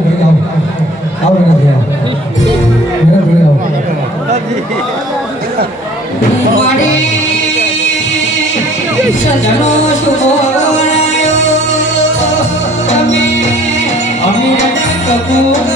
मेरे घर आओ आओ मेरे घर आओ मेरे घर आओ मारी सजनो सुबोलायो तमे अमीर कपूर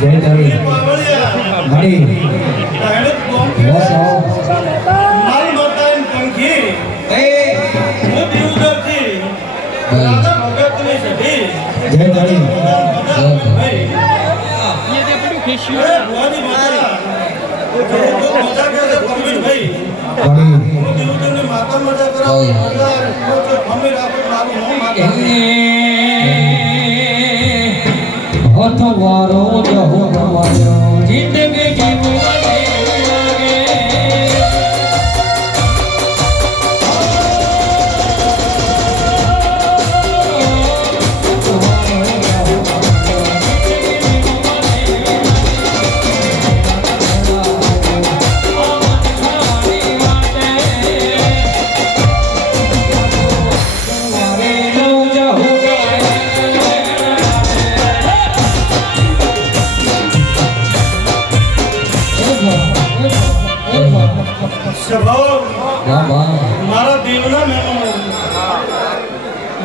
जय तारी मणि बस आओ माल मतान पंखी मोटी उधर थी राजा भगत ने सभी जय तारी ये देखो खेशियो बुआनी माता मजा करे परवीन भाई मणि मोटी उधर ने माता मजा कराओ मजा को हमें रात मारू नो माता अथवारो जहो हमारो जिंदगी जीवो मारा देवना में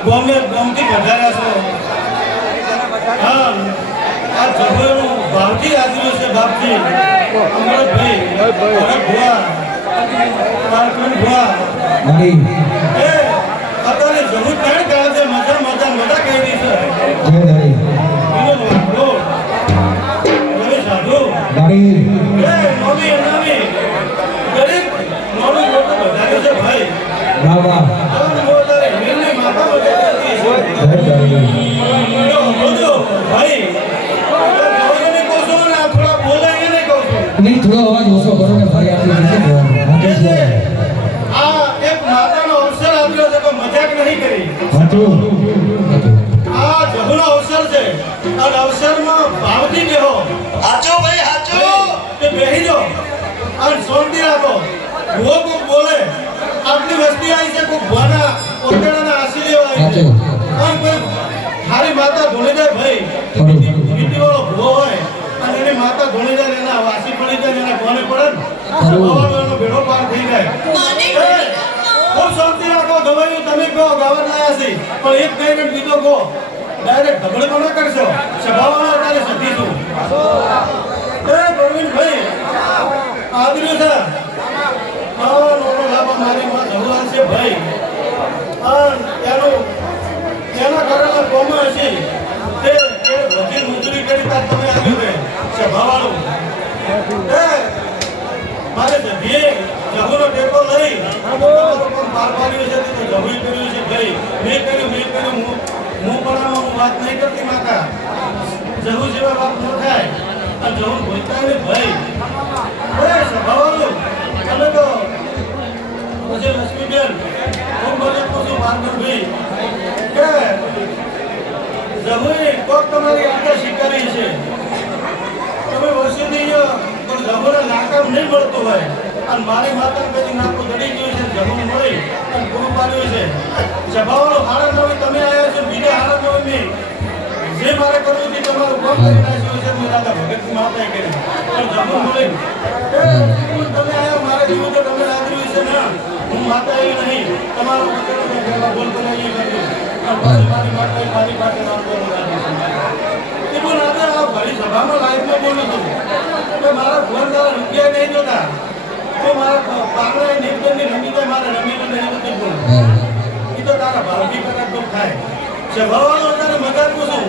गोमे गोमती पधारा सो हां आ जबो बावती आदमी से बापजी अमर भाई अरे बुआ कौन बुआ मणि ए अतने जरूर काण काळ से मजा मजा मजा कह दी से जय तारी लो रे साधु मणि ए नवी नवी गरीब नवी लोग पधारे से भाई बाबा जय तारी नहीं थोड़ा आवाज ओछो करो ने भाई आपने किसे बोल आ एक मातानो अवसर आप्यो છે કોઈ મજાક નહીં કરી હાચું આ જબનો અવસર છે આ અવસરમાં ભાવથી બેહો હાચો ભાઈ હાચો તે બેહી જો અને શાંતિ રાખો वो को बोले अपनी वस्ती आई से को भवाना ओतेना आसी लेवा आई हाचुं और कोई थारी माता धोणी जाए भाई नीति वालो भो होय અને એની માતા ધોણી જાય એના વાસી પડી જાય એના કોને પડે સવારનો બેડો પાર થઈ જાય ખૂબ શાંતિ રાખો દવાઈ તમે કહો ગાવત લાયા છે પણ એક કહીને બીજો કહો ડાયરેક્ટ ધબડકો ન કરશો સભાવાળા તારે સધી છું એ પ્રવીણ ભાઈ આદર્યો છે હા નોનો લાભ મારી માં ભગવાન છે ભાઈ આ એના કરેલા કોમ હશે તે વજીર મજૂરી કરી તા તમે આવ્યો છે સભાવાળો એ મારે જભીએ જબુનો ટેકો લઈ તમારો કોમ પાર પાડ્યો છે તો જભી કર્યું છે ભાઈ મેં કર્યું હું પણ હું વાત નહીં કરતી માતા જહુ જેવા વાત ન થાય આ જહુ બોલતા ને ભાઈ એ સભાવાળો તમે તો मुझे लक्ष्मी बेन खूब बड़े कुछ बांधर भी के जमुई कोक तुम्हारी आगे शिकारी છે તમે વર્ષોથી પણ જમોને નાકામ નહીં મળતો હોય અને મારી માતા કદી નાકો દડી ગયું છે જમો મળી અને પૂરું પાડ્યું છે સભાવાળો હારા નવી તમે આવ્યા છો બીજા હારા નવી જે મારે કરવું છે તમારું કામ કરી નાખ્યું છે મેં દાદા ભગતની માતાએ કરી પણ જમો મળી તમે આયા મારા જીવ તો તમે લાગ્યું છે ને હું માતા એ નહીં તમારો બચેલો બોલ બનાવી કર્યું મારી માતા મારી પાસે નામ એ બોલ આજે આ ભરી સભામાં લાઈવમાં બોલું છું કે મારા ફોન દ્વારા રૂપિયા નહીં જોતા તો મારા પાંગડા નિર્ગનની રમી મારે રમીને નહીં નથી બોલું એ તો તારા ભાવથી કદાચ દુઃખ થાય સભાવાળો તારે મદદ પૂછું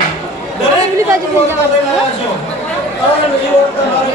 દરેક બાજુ લઈને આવ્યા છો અને એ વખતે મારી